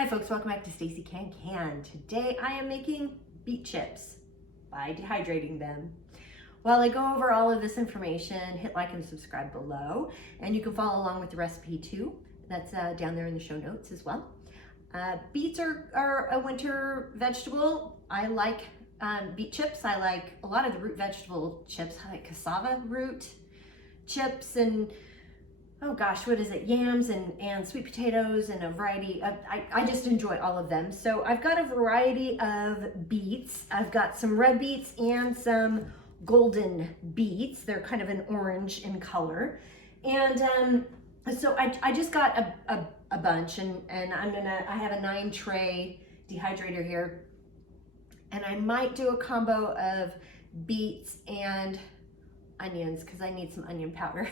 Hi folks, welcome back to Stacey Can. Today I am making beet chips by dehydrating them. While I go over all of this information, hit like and subscribe below, and you can follow along with the recipe too. That's down there in the show notes as well. Beets are a winter vegetable. I like beet chips. I like a lot of the root vegetable chips. I like cassava root chips and oh gosh, what is it? Yams and sweet potatoes and a variety of, I just enjoy all of them. So I've got a variety of beets. I've got some red beets and some golden beets. They're kind of an orange in color. And so I just got a bunch and I have a 9 tray dehydrator here. And I might do a combo of beets and onions because I need some onion powder.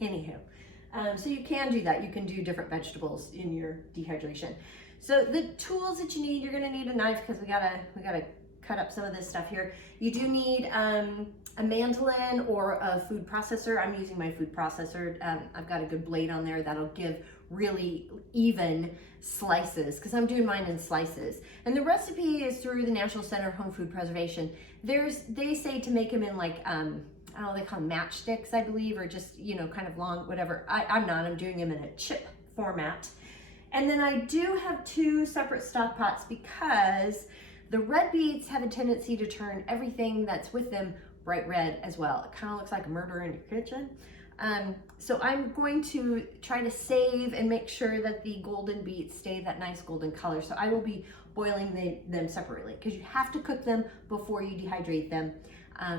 Anywho, so you can do that. You can do different vegetables in your dehydration. So the tools that you need, you're going to need a knife because we gotta cut up some of this stuff here. You do need a mandolin or a food processor. I'm using my food processor. I've got a good blade on there that'll give really even slices because I'm doing mine in slices. And the recipe is through the National Center of Home Food Preservation. They say to make them in like they call them matchsticks, I believe, or just, you know, kind of long, whatever. I'm doing them in a chip format. And then I do have 2 separate stock pots because the red beets have a tendency to turn everything that's with them bright red as well. It kind of looks like a murder in your kitchen. So I'm going to try to save and make sure that the golden beets stay that nice golden color. So I will be boiling them separately because you have to cook them before you dehydrate them.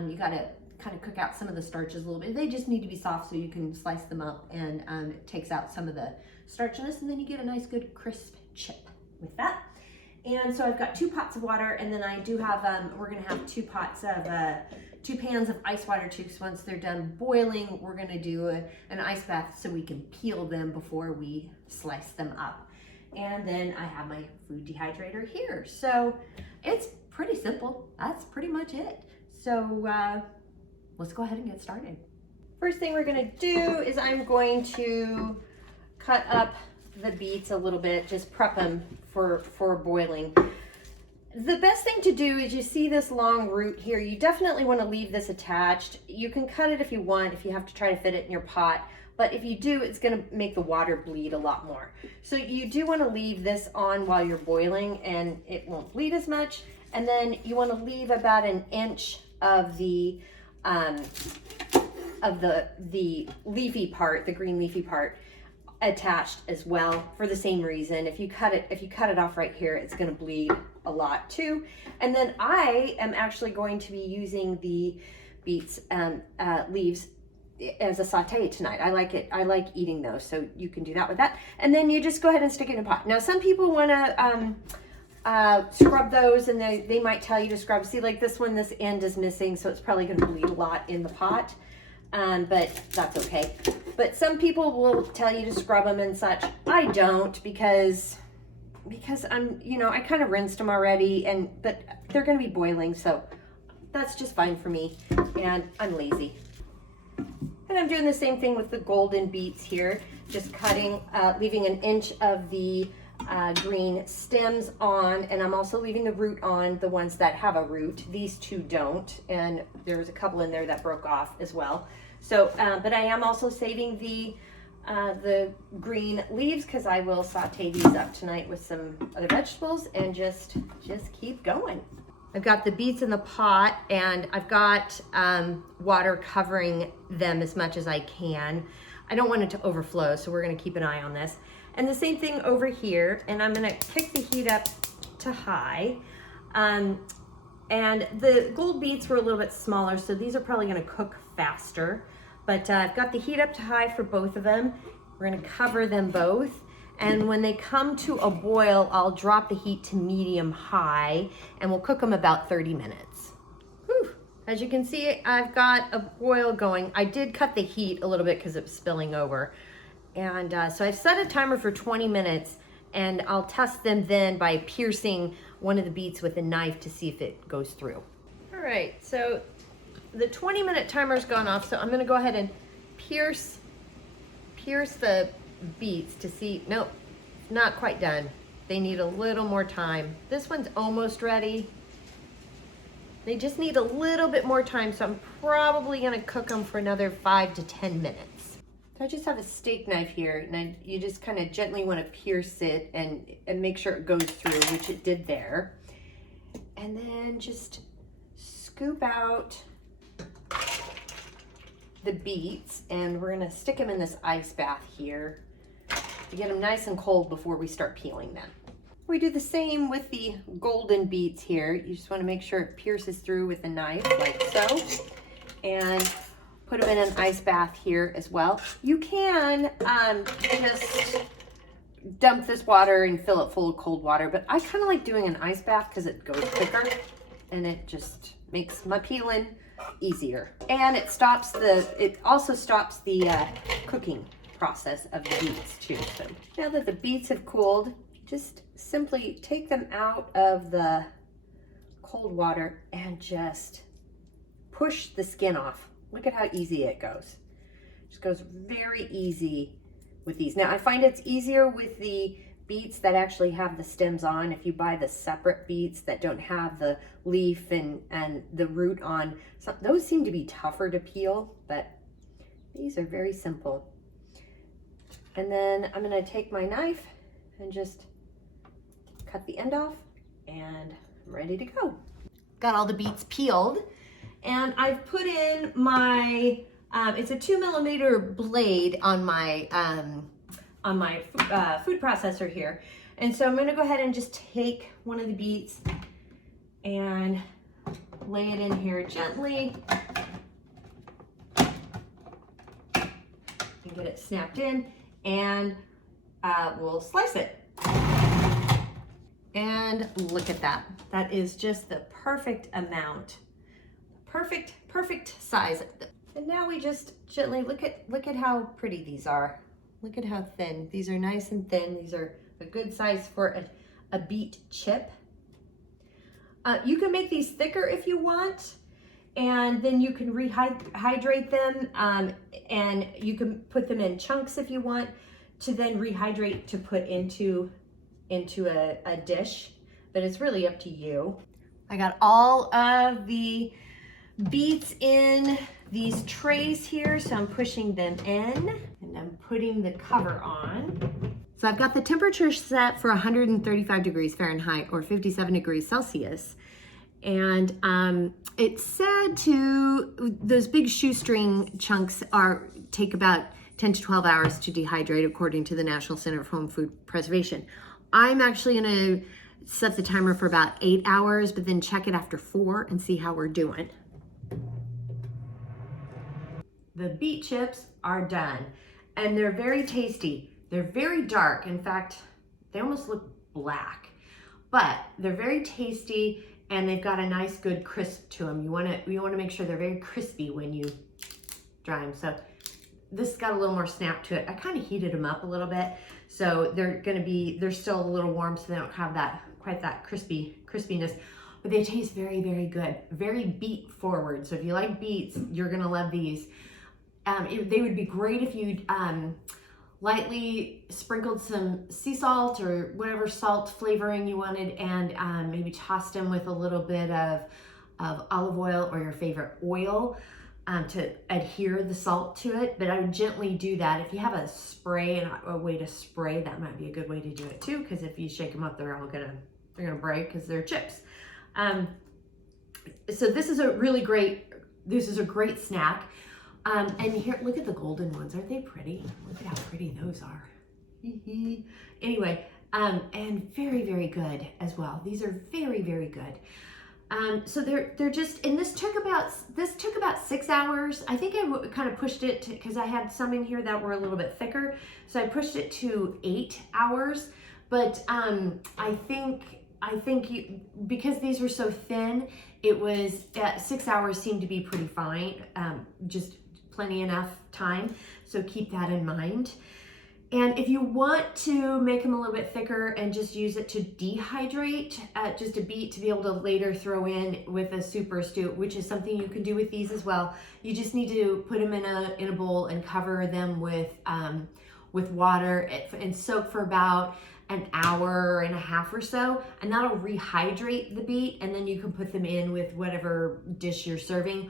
You got to kind of cook out some of the starches a little bit. They just need to be soft so you can slice them up, and it takes out some of the starchiness, and then you get a nice good crisp chip with that. And so I've got 2 pots of water, and then I do have, we're gonna have 2 pans of ice water too, because once they're done boiling, we're gonna do an ice bath so we can peel them before we slice them up. And then I have my food dehydrator here. So it's pretty simple. That's pretty much it. So let's go ahead and get started. First thing we're gonna do is I'm going to cut up the beets a little bit, just prep them for boiling. The best thing to do is you see this long root here, you definitely wanna leave this attached. You can cut it if you want, if you have to try to fit it in your pot, but if you do, it's gonna make the water bleed a lot more. So you do wanna leave this on while you're boiling and it won't bleed as much. And then you wanna leave about 1 inch of the leafy part, the green leafy part, attached as well for the same reason. If you cut it off right here, it's going to bleed a lot too. And then I am actually going to be using the beets leaves as a saute tonight. I like it. I like eating those, so you can do that with that. And then you just go ahead and stick it in a pot. Now some people want to scrub those, and they might tell you to scrub. See, like this one, this end is missing, so it's probably going to bleed a lot in the pot, but that's okay. But some people will tell you to scrub them and such. I don't because I'm, you know, I kind of rinsed them already, but they're going to be boiling, so that's just fine for me, and I'm lazy. And I'm doing the same thing with the golden beets here, just cutting, leaving 1 inch of the green stems on, and I'm also leaving the root on, the ones that have a root. These 2 don't, and there's a couple in there that broke off as well. So, but I am also saving the green leaves because I will saute these up tonight with some other vegetables and just keep going. I've got the beets in the pot, and I've got water covering them as much as I can. I don't want it to overflow, so we're going to keep an eye on this. And the same thing over here, and I'm gonna kick the heat up to high. And the gold beets were a little bit smaller, so these are probably gonna cook faster. But I've got the heat up to high for both of them. We're gonna cover them both. And when they come to a boil, I'll drop the heat to medium high, and we'll cook them about 30 minutes. Whew. As you can see, I've got a boil going. I did cut the heat a little bit because it was spilling over. And so I've set a timer for 20 minutes, and I'll test them then by piercing one of the beets with a knife to see if it goes through. All right, so the 20-minute timer's gone off, so I'm gonna go ahead and pierce the beets to see. Nope, not quite done. they need a little more time. This one's almost ready. They just need a little bit more time, so I'm probably gonna cook them for another 5 to 10 minutes. So I just have a steak knife here, and you just kind of gently want to pierce it and make sure it goes through, which it did there. And then just scoop out the beets, and we're gonna stick them in this ice bath here to get them nice and cold before we start peeling them. We do the same with the golden beets here. You just want to make sure it pierces through with a knife like so, and put them in an ice bath here as well. You can just dump this water and fill it full of cold water, but I kind of like doing an ice bath because it goes quicker and it just makes my peeling easier. And it also stops the cooking process of the beets too. So now that the beets have cooled, just simply take them out of the cold water and just push the skin off. Look at how easy it goes. It just goes very easy with these. Now I find it's easier with the beets that actually have the stems on. If you buy the separate beets that don't have the leaf and the root on, those seem to be tougher to peel, but these are very simple. And then I'm gonna take my knife and just cut the end off, and I'm ready to go. Got all the beets peeled, and I've put in my, it's a 2mm blade on my food processor here. And so I'm gonna go ahead and just take one of the beets and lay it in here gently and get it snapped in, and we'll slice it. And look at that. That is just the perfect amount. Perfect size. And now we just gently look at how pretty these are. Look at how thin. These are nice and thin. These are a good size for a beet chip. You can make these thicker if you want, and then you can rehydrate them, and you can put them in chunks if you want to then rehydrate to put into a dish, but it's really up to you. I got all of the beets in these trays here, so I'm pushing them in and I'm putting the cover on. So I've got the temperature set for 135 degrees Fahrenheit or 57 degrees Celsius. And it said those big shoestring chunks take about 10 to 12 hours to dehydrate according to the National Center for Home Food Preservation. I'm actually gonna set the timer for about 8 hours, but then check it after 4 and see how we're doing. The beet chips are done, and they're very tasty. They're very dark. In fact, they almost look black, but they're very tasty, and they've got a nice, good crisp to them. You wanna make sure they're very crispy when you dry them. So this got a little more snap to it. I kind of heated them up a little bit, so they're still a little warm, so they don't have quite that crispiness, but they taste very, very good. Very beet forward. So if you like beets, you're gonna love these. They would be great if you lightly sprinkled some sea salt or whatever salt flavoring you wanted, and maybe tossed them with a little bit of olive oil or your favorite oil to adhere the salt to it. But I would gently do that. If you have a spray and a way to spray, that might be a good way to do it too, because if you shake them up, they're gonna break because they're chips. So this is a great snack. And here, look at the golden ones. Aren't they pretty? Look at how pretty those are. Anyway, and very, very good as well. These are very, very good. So they're just, and this took about 6 hours. I think I kind of pushed it because I had some in here that were a little bit thicker. So I pushed it to 8 hours. But I think because these were so thin, it was 6 hours seemed to be pretty fine. Just plenty enough time, so keep that in mind. And if you want to make them a little bit thicker and just use it to dehydrate just a beet to be able to later throw in with a soup or stew, which is something you can do with these as well. You just need to put them in a bowl and cover them with water and soak for about an hour and a half or so, and that'll rehydrate the beet, and then you can put them in with whatever dish you're serving.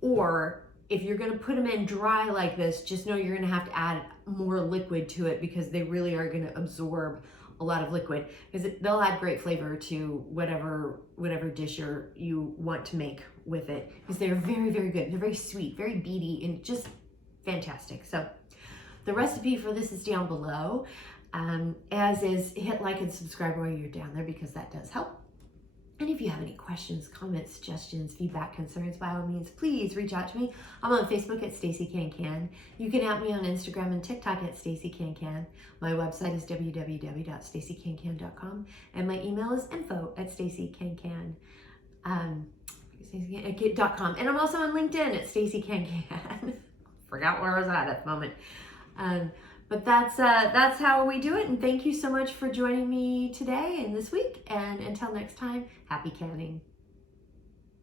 Or if you're gonna put them in dry like this, just know you're gonna have to add more liquid to it because they really are gonna absorb a lot of liquid, because they'll add great flavor to whatever dish you want to make with it, because they're very, very good. They're very sweet, very beety, and just fantastic. So the recipe for this is down below. As is, hit like and subscribe while you're down there because that does help. And if you have any questions, comments, suggestions, feedback, concerns, by all means, please reach out to me. I'm on Facebook at Stacey Can. You can at me on Instagram and TikTok at Stacey Can. My website is www.staceycancan.com, and my email is info@staceycancan.com. And I'm also on LinkedIn at Stacey Can. Forgot where I was at the moment. But that's how we do it. And thank you so much for joining me today and this week. And until next time, happy canning.